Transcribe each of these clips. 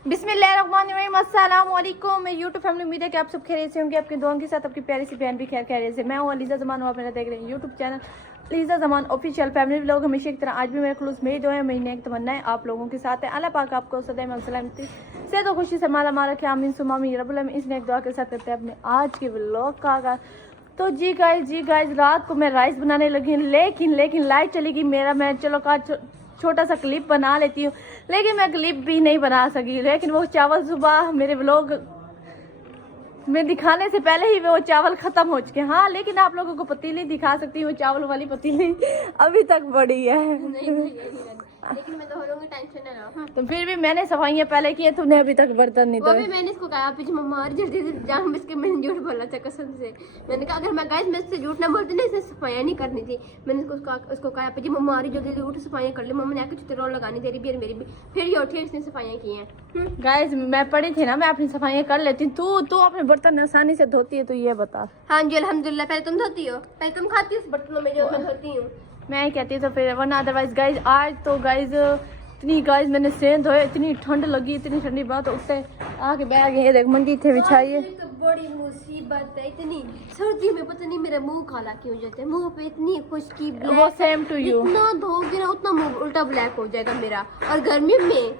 बिस्मिल्लाहिर्रहमानिर्रहीम, अस्सलाम वालेकुम। मैं यूट्यूब फैमिली, उम्मीद है कि आप सब खैरियत से होंगे। आपकी दुआओं के साथ आपकी प्यारी सी बहन भी खैरियत से। मैं हूँ अलीज़ा ज़मान, आप मेरा देख रहे हैं यूट्यूब चैनल अलीज़ा ज़मान ऑफिशियल। फैमिली व्लॉग हमेशा की तरह आज भी मेरे खुलूस मेरी दुआ है, महीने एक तमन्ना है आप लोगों के साथ है। अल्लाह पाक आपको सदैव सलामती से तो खुशी से माला माला के आमीन सुमा आमीन रब्बुल आमीन। इसने एक दुआ के साथ करते हैं अपने आज के व्लॉग का आगाज़। तो जी गाइज रात को मैं राइस बनाने लगी, लेकिन लाइट चली गई। मैं चलो का छोटा सा क्लिप बना लेती हूँ, लेकिन मैं क्लिप भी नहीं बना सकी। लेकिन वो चावल सुबह मेरे व्लॉग में दिखाने से पहले ही वो चावल खत्म हो चुके। हाँ, लेकिन आप लोगों को पतीली दिखा सकती हूँ, चावल वाली पतीली अभी तक बड़ी है। लेकिन मैं तो हो लूंगी, टेंशन ना लो। तो फिर भी मैंने सफाइयाँ पहले की है, तुमने अभी तक बर्तन नहीं धोए। मैंने इसको कहा पीछे मम्मा जल्दी जान बच के मैंने झूठ बोला था कसम से। मैंने कहा अगर मैं गाइस मैं इससे झूठ ना बोलती ना, इसे सफाइयाँ नहीं करनी थी। मैंने उसको कहा पीछे मम्मा आ रही जल्दी उठ सफाइयाँ कर ले। मम्मा ने आके छुट्टी रोल लगानी, तेरी भी और मेरी भी। फिर ये उठी, इसने सफाइयाँ की हैं। गाइस मैं पड़ी थी ना, मैं अपनी सफाइयाँ कर लेती हूँ। तू अपने बर्तन आसानी से धोती है, तो ये बता। हाँ जी अल्हम्दुलिल्लाह। पहले तुम धोती हो, पहले तुम खाती हो उस बर्तनों में जो मैं धोती हूँ। मैं ही कहती तो फिर वरना अदरवाइज गाइज आज तो गाइज इतनी गाइज मैंने सेंध धोए, इतनी ठंड लगी, इतनी ठंडी बात उससे आके बैग ये देख मंडी थे बिछाइए। तो बड़ी मुसीबत है, इतनी सर्दी में पता नहीं मेरा मुंह काला क्यों हो जाता है, मुंह पे इतनी खुश्की। वो सेम टू यू। जितना धोगे ना उतना मुंह उल्टा ब्लैक हो जाएगा मेरा। और गर्मी में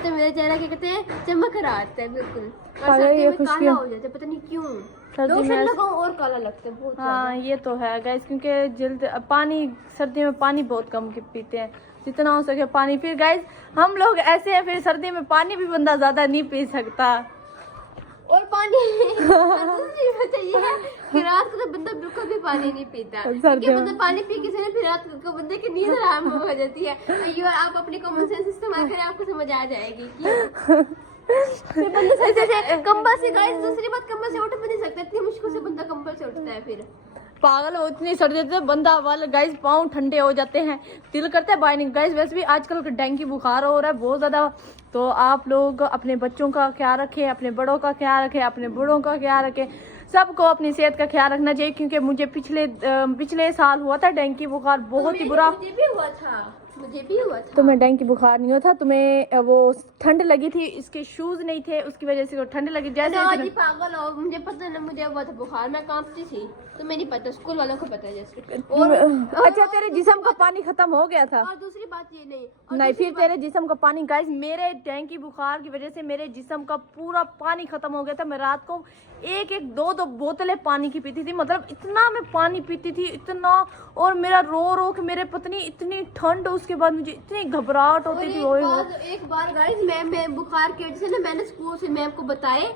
तो मेरा चेहरा क्या कहते हैं चमक रहा आता है बिल्कुल, और सर्दी में काला हो जाता है पता नहीं क्यों। लोशन लगाओ और काला लगता है बहुत। हाँ ये तो है गाइस, क्योंकि जल्द पानी सर्दी में पानी बहुत कम पीते हैं, जितना हो सके पानी। फिर गाइस हम लोग ऐसे हैं, फिर सर्दी में पानी भी बंदा ज्यादा नहीं पी सकता। और पानी दूसरी बात ये है कि रात को तो बंदा बिल्कुल भी पानी नहीं पीता, क्योंकि बंदा पानी पी के फिर रात को बंदे की नींद आराम हो जाती है। अयो आप अपनी कॉमन सेंस इस्तेमाल करें, आपको समझ आ जाएगी। कंबल से गाइस, दूसरी बात कंबल से उठ भी नहीं सकता, इतनी मुश्किल से बंदा कंबल से उठता है। फिर पागल हो, इतनी सर्दी से बंदा वाले गाइस पाँव ठंडे हो जाते हैं, दिल करता है बाहर नहीं। गाइस वैसे भी आजकल डेंगू बुखार हो रहा है बहुत ज्यादा, तो आप लोग अपने बच्चों का ख्याल रखें, अपने बड़ों का ख्याल रखें, अपने बूढ़ों का ख्याल रखें। सबको अपनी सेहत का ख्याल रखना चाहिए, क्योंकि मुझे पिछले साल हुआ था डेंगू बुखार बहुत ही बुरा। मुझे भी हुआ था। तुम्हें डेंगू बुखार नहीं हुआ था, तुम्हें वो ठंड लगी थी, इसके शूज नहीं थे, उसकी वजह से ठंड लगी। जैसे पागल हो, मुझे पता ना, मुझे हुआ था बुखार, मैं कांपती थी, तो नहीं पता, स्कूल वालों को पता है जैसे। और अच्छा तेरे जिस्म का पानी खत्म हो गया था। और दूसरी बात ये नहीं फिर तेरे जिस्म का पानी गाइस, मेरे डेंगू बुखार की वजह से मेरे जिस्म का पूरा पानी खत्म हो गया था। मैं रात को एक दो बोतलें पानी की पीती थी, मतलब इतना मैं पानी पीती थी इतना। और मेरा रो के मेरे पत्नी इतनी ठंड, उसके बाद मुझे इतनी घबराहट होती थी। एक बार गाइस मैं बुखार की वजह से ना, मैंने स्कूल से मैम को बताए,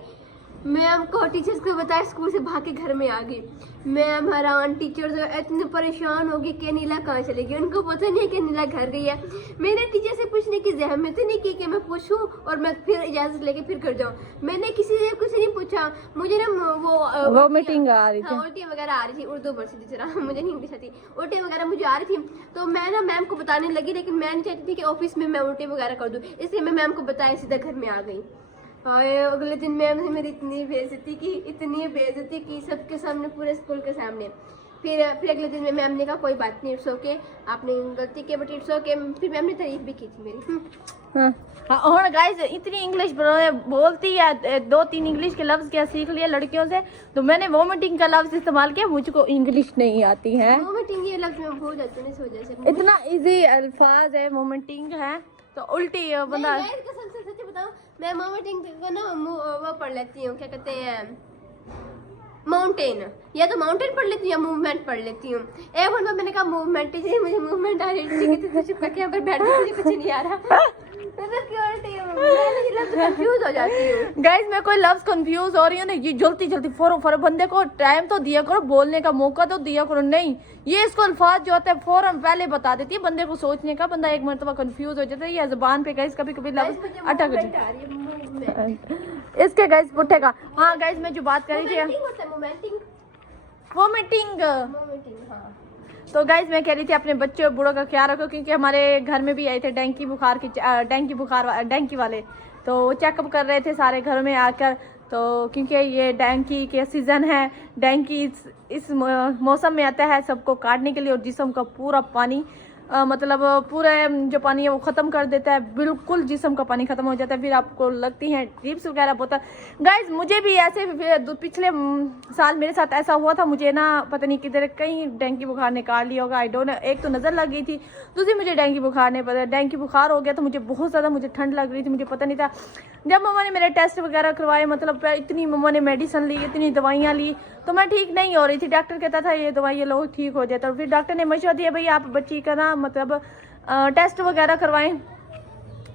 मैम को टीचर्स को बताया, स्कूल से भाग के घर में आ गई। मैम हैरान, टीचर्स इतने परेशान हो गई कि नीला कहाँ चली गई, उनको पता नहीं है कि नीला घर गई है। मैंने टीचर से पूछने की जहमत नहीं की कि मैं पूछूं और मैं फिर इजाजत लेके फिर कर जाऊं। मैंने किसी से कुछ नहीं पूछा। मुझे ना वो मीटिंग आ रही थी, उल्टी वगैरह आ रही थी, उर्दू वर्षी टीचर, मुझे नहीं इंग्लिश आती, उल्टी वगैरह मुझे आ रही थी। तो मैं ना मैम को बताने लगी, लेकिन मैं नहीं चाहती थी कि ऑफिस में मैं उल्टी वगैरह कर दूं, इसलिए मैं मैम को बताया, सीधा घर में आ गई। अगले दिन मैम ने मेरी इतनी बेइज्जती की सबके सामने, पूरे स्कूल के सामने। फिर अगले दिन में मैम ने कहा कोई बात नहीं, इट्स ओके, आपने गलती की बट इट्स ओके। फिर मैम ने तारीफ भी की थी मेरी। और गाइस इतनी इंग्लिश बोलती है, 2-3 इंग्लिश के लफ्ज क्या सीख लिया लड़कियों से, तो मैंने वोमिटिंग का लफ्ज इस्तेमाल किया, मुझको इंग्लिश नहीं आती है। वोमिटिंग ये लफ्ज में भूल जाती हूं इस वजह से, इतना इजी अल्फाज है वोमिटिंग है, तो उल्टी बंदा। सच बताऊं, मैं वोमिटिंग को ना वो पढ़ लेती हूँ, क्या कहते हैं, माउंटेन, या तो माउंटेन पढ़ लेती हूँ या मूवमेंट पढ़ लेती हूँ। एक बार मैंने कहा मूवमेंट, मुझे मूवमेंट आ रही थी, बैठ मुझे कुछ नहीं आ रहा। कंफ्यूज हो जाती हूँ गाइस, मैं कोई लफ्ज कंफ्यूज हो रही हूँ ना, ये जल्दी फौरन बंदे को टाइम तो दिया करो, बोलने का मौका तो दिया करो। नहीं, ये इसको अल्फाज जो होता है फौरन पहले बता देती है बंदे को सोचने का, बंदा एक मरतबा कंफ्यूज हो जाता है। या जुबान पे गाइस कभी लफ्ज अटक जाए इसके गाइस पुट्ठे का। हाँ गाइस, मैं जो बात कर रही थी वोमिटिंग, तो गाइज मैं कह रही थी अपने बच्चे और बूढ़ों का ख्याल रखो, क्योंकि हमारे घर में भी आए थे डेंगू वाले, तो वो चेकअप कर रहे थे सारे घर में आकर। तो क्योंकि ये डेंगू के सीज़न है, डेंगू इस मौसम में आता है सबको काटने के लिए, और जिस्म का पूरा पानी मतलब पूरा जो पानी है वो ख़त्म कर देता है, बिल्कुल जिस्म का पानी ख़त्म हो जाता है। फिर आपको लगती हैं ड्रिप्स वगैरह बोतल। गाइज मुझे भी ऐसे पिछले साल मेरे साथ ऐसा हुआ था। मुझे ना पता नहीं किधर कहीं डेंगू बुखार निकाल लिया होगा, आई डोंट नो। एक तो नज़र लग गई थी, दूसरी मुझे डेंगू बुखार नहीं पता। डेंगू बुखार हो गया तो मुझे बहुत ज़्यादा मुझे ठंड लग रही थी, मुझे पता नहीं था। जब मम्मा ने मेरे टेस्ट वगैरह करवाए, मतलब इतनी मम्मा ने मेडिसिन ली, इतनी दवाइयाँ ली, तो मैं ठीक नहीं हो रही थी। डॉक्टर कहता था ये दवाइयाँ लो ठीक हो जाता। फिर डॉक्टर ने मशवरा दिया भाई आप बच्ची का ना मतलब टेस्ट वगैरह करवाएं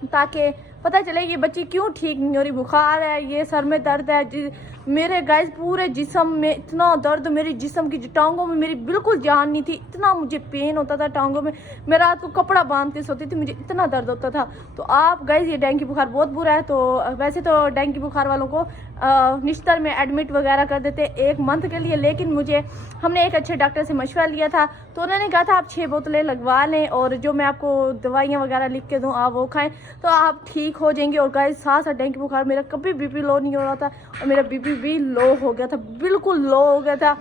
ताकि पता चले ये बच्ची क्यों ठीक नहीं हो रही। बुखार है, ये सर में दर्द है। मेरे गाइस पूरे जिस्म में इतना दर्द, मेरी जिस्म की टांगों में मेरी बिल्कुल जान नहीं थी, इतना मुझे पेन होता था टांगों में। मैं रात को कपड़ा बांधते सोती थी, मुझे इतना दर्द होता था। तो आप गाइस ये डेंगू बुखार बहुत बुरा है। तो वैसे तो डेंगू बुखार वालों को निश्तर में एडमिट वगैरह कर देते 1 मंथ के लिए, लेकिन हमने एक अच्छे डॉक्टर से मशवरा लिया था तो उन्होंने कहा था आप 6 बोतलें लगवा लें और जो मैं आपको दवाइयाँ वगैरह लिख के दूँ आप वो खाएं तो आप ठीक हो जाएंगे। और गाइस साथ साथ डेंगू बुखार मेरा कभी बीपी लो नहीं हो रहा था और मेरा बीपी भी लो हो गया था, बिल्कुल लो हो गया था।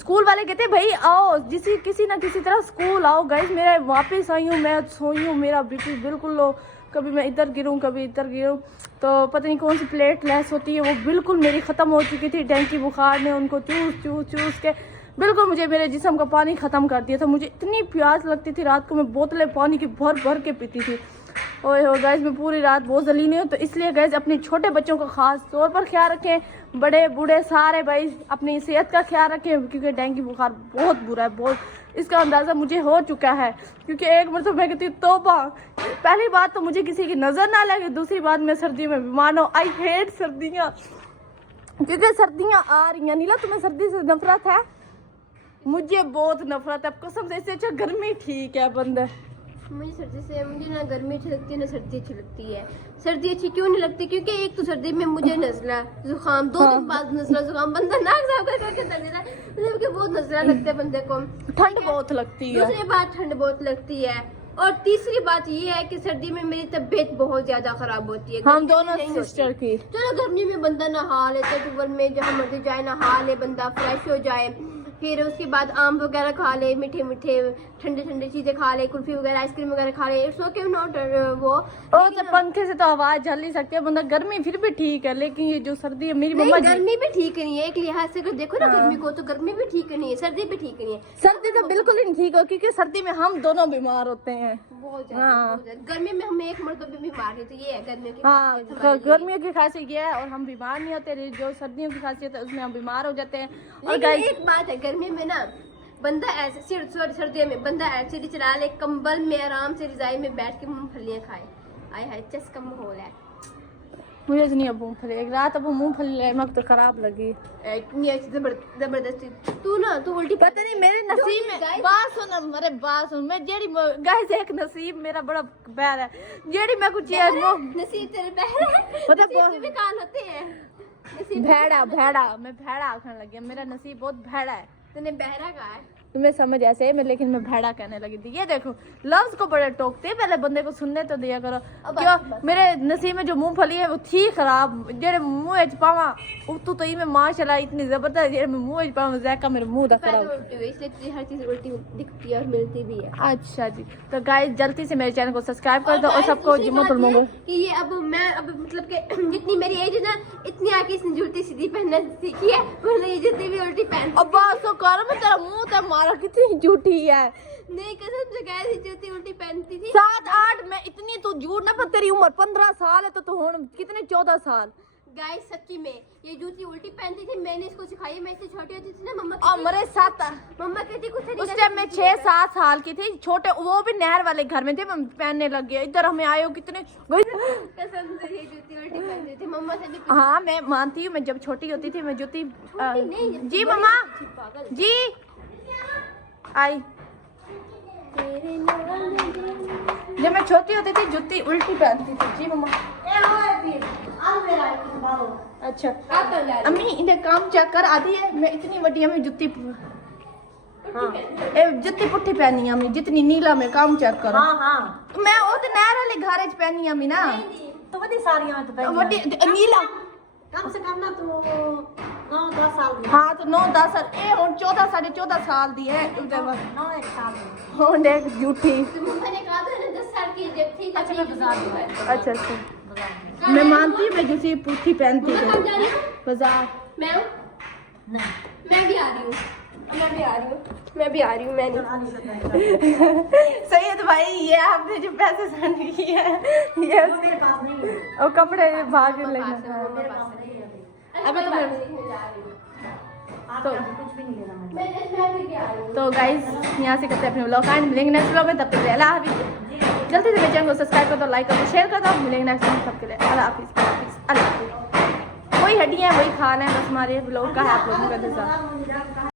स्कूल वाले कहते भाई आओ किसी ना किसी तरह स्कूल आओ। गाइस मेरा वापस आई हूँ, मैं सोई हूँ, मेरा बीपी बिल्कुल लो, कभी मैं इधर गिरूँ कभी इधर गिरूँ। तो पता नहीं कौन सी प्लेट लेस होती है वो बिल्कुल मेरी ख़त्म हो चुकी थी। डेंगू बुखार ने उनको चूस के बिल्कुल मुझे मेरे जिस्म का पानी ख़त्म कर दिया था। मुझे इतनी प्यास लगती थी, रात को मैं बोतलें पानी की भर के पीती थी। और गैस मैं पूरी रात बहुत जलीनी हूँ। तो इसलिए गैस अपने छोटे बच्चों का ख़ास तौर पर ख्याल रखें, बड़े बूढ़े सारे भाई अपनी सेहत का ख्याल रखें, क्योंकि डेंगू बुखार बहुत बुरा है, बहुत। इसका अंदाज़ा मुझे हो चुका है, क्योंकि एक मतलब मैं कहती हूँ तौबा। पहली बात तो मुझे किसी की नज़र ना लगे, दूसरी बात मैं सर्दियों में बीमार हूँ। आई हेट सर्दियाँ, क्योंकि सर्दियाँ आ रही हैं। नीला तुम्हें सर्दी से नफरत है? मुझे बहुत नफरत है कसम से। इससे अच्छा गर्मी ठीक है बंदे। मुझे सर्दी से, मुझे ना गर्मी अच्छी लगती है ना सर्दी अच्छी लगती है। सर्दी अच्छी क्यों नहीं लगती? क्योंकि एक तो सर्दी में मुझे नजला जुकाम, 2 दिन बाद नजला जुकाम, बंदा नाक साफ करके थक जाता है, मतलब कि बहुत नजला लगता है बंदे को, ठंड बहुत लगती है। दूसरी बात ठंड बहुत लगती है, और तीसरी बात ये है कि सर्दी में मेरी तबीयत बहुत ज्यादा खराब होती है। हम दोनों सिस्टर की। चलो गर्मी में बंदा नहा लेता है, ट्यूबवेल में जहाँ मर्जी जाए नहा ले, बंदा फ्रेश हो जाए, फिर उसके बाद आम वगैरह खा ले, मीठे मीठे ठंडे ठंडे चीजें खा ले, कुल्फी वगैरह आइसक्रीम वगैरह खा ले। इट्स ओके नॉट वो तो पंखे से तो आवाज झल नहीं सकती है बंदा। गर्मी फिर भी ठीक है, लेकिन ये जो सर्दी है मेरी मम्मा गर्मी भी ठीक नहीं है। एक लिहाज से अगर देखो ना गर्मी को, तो गर्मी भी ठीक नहीं है, सर्दी भी ठीक नहीं है। सर्दी तो बिल्कुल ही नहीं ठीक हो, क्योंकि सर्दी में हम दोनों बीमार होते हैं बहुत ज्यादा। गर्मी में हम एक मरतबा बीमार है, तो ये है गर्मी की। हाँ, गर्मियों की खासियत ये है और हम बीमार नहीं होते। जो सर्दियों की खासियत है उसमें हम बीमार हो जाते हैं। और एक बात है, गर्मी में ना बंदा ऐसे सर्दियों में बंदा एलसीडी चला ले, कंबल में आराम से रजाई में बैठ के मूंगफलियां खाए। आय हाय चस्का माहौल है। मुझे नहीं अब मूंगफली, एक रात अब मूंगफली मग तो खराब लगी। इतनी अच्छी जबरदस्ती तू ना तू उल्टी पता नहीं मेरे नसीब में। बात सुन, अरे बात सुन, मैं जेडी गाइस एक नसीब मेरा बड़ा बैर है, जेडी मैं कुछ नसीब तेरे बैर है, पता नसीब भी काल होते हैं। भेड़ा मैं भेड़ा आखने लगी, मेरा नसीब बहुत भेड़ा है। तूने बहरा कहा है, तुम्हें समझ ऐसे है, लेकिन मैं भेड़ा कहने लगी थी। ये देखो लफ्ज को बड़े टोकते हैं, पहले बंदे को सुनने तो दिया करो। क्यों मेरे नसीब में जो मूंगफली है वो थी खराब, जेड़े मुंह च पावा तू तो में माशाल्लाह इतनी जबरदस्त, जेड़े मुंह च पावा जैका मेरे मुंह दा खराब, इसलिए तुझे हर चीज उल्टी दिखती है और मिलती भी है। अच्छा जी, तो गाइस जल्दी से मेरे चैनल को सब्सक्राइब कर दो और सबको जिम्मतुल मोमिन कि ये अब मैं मतलब कि जितनी मेरी एज है ना, इतनी आके इसने जूती सीधी पहनना सीखी है, वरना ये जूती भी उल्टी पहन। अब बात तो कर, मैं तेरा मुंह ते मारा कितनी झूठी है। नहीं कसम से कह रही, जूती उल्टी पहनती थी। 7-8 में इतनी तू झूठ ना, पर तेरी उम्र 15 साल है तो तू हुन कितने 14 साल। गाइस सच्ची में ये जूती उल्टी पहनती थी, मैंने इसको सिखाई। मैं इससे छोटी होती थी ना, मम्मा मेरे साथ मम्मा कहती कुछ उस टाइम मैं 6-7 साल की थी, छोटे वो भी नहर वाले घर में थे, मैं पहनने लग गया। इधर हमें आए हो कितने कसम से ये जूती उल्टी पहनती थी, मम्मा से भी। हाँ मैं मानती हूँ, मैं जब छोटी होती थी मैं जूती नहीं जी मम्मा जी आई, जब मैं छोटी होती थी जूती उल्टी पहनती थी। जी मम्मा। अच्छा अम्मी इन्हें काम चेक कर आती है, मैं इतनी बड़ी अम्मी जुत्ती जुत्ती पुट्ठी पहनी है अम्मी, जितनी नीला में काम चेक करो। तो मैं वो तो नहर वाले घर च पहनी अम्मी ना, तो वडी सारियां तो वड्डी नीला कम से कम ना तू 9-10 साल दी हाँ तो 9-10 साल ए हुन 14-14.5 साल दी है 9-1 साल दी हुन देख झूठी तो मैंने कहा था ना 10 साल की जब थी तब अच्छा मैं बाजार में अच्छा अच्छा बाजार मैं मानती हूँ मैं जैसी पूछी पहनती मैं है कब जा रही हूँ बाजार मैं हूँ नहीं मैं भी आ रही हूँ मैं भी आ रही हूँ मैं भी आ रही हूँ मैं नहीं सैयद भाई ये आपने जो पैसे सेंड किए हैं ये मेरे पास नहीं है और कपड़े भाग लेना मेरे पास नहीं है अगर तो मैं- आप तो- कुछ भी नहीं लेना मैंने मैं भी आ रही हूँ तो गाइज यहाँ से करते हैं अपने व्लॉग एंड मिलेंगे नेक्स्ट व्लॉग में तब तक के लिए अल्लाह हाफिज़ जल्दी से मेरे चैनल को सब्सक्राइब कर दो लाइक कर दो शेयर कर दो मिलेंगे नेक्स्ट व्लॉग तब के लिए अल्लाह हाफिज़ अल्लाह हाफिज़ वही हड्डियाँ वही खाना है बस हमारे व्लॉग का है आप लोगों का जैसा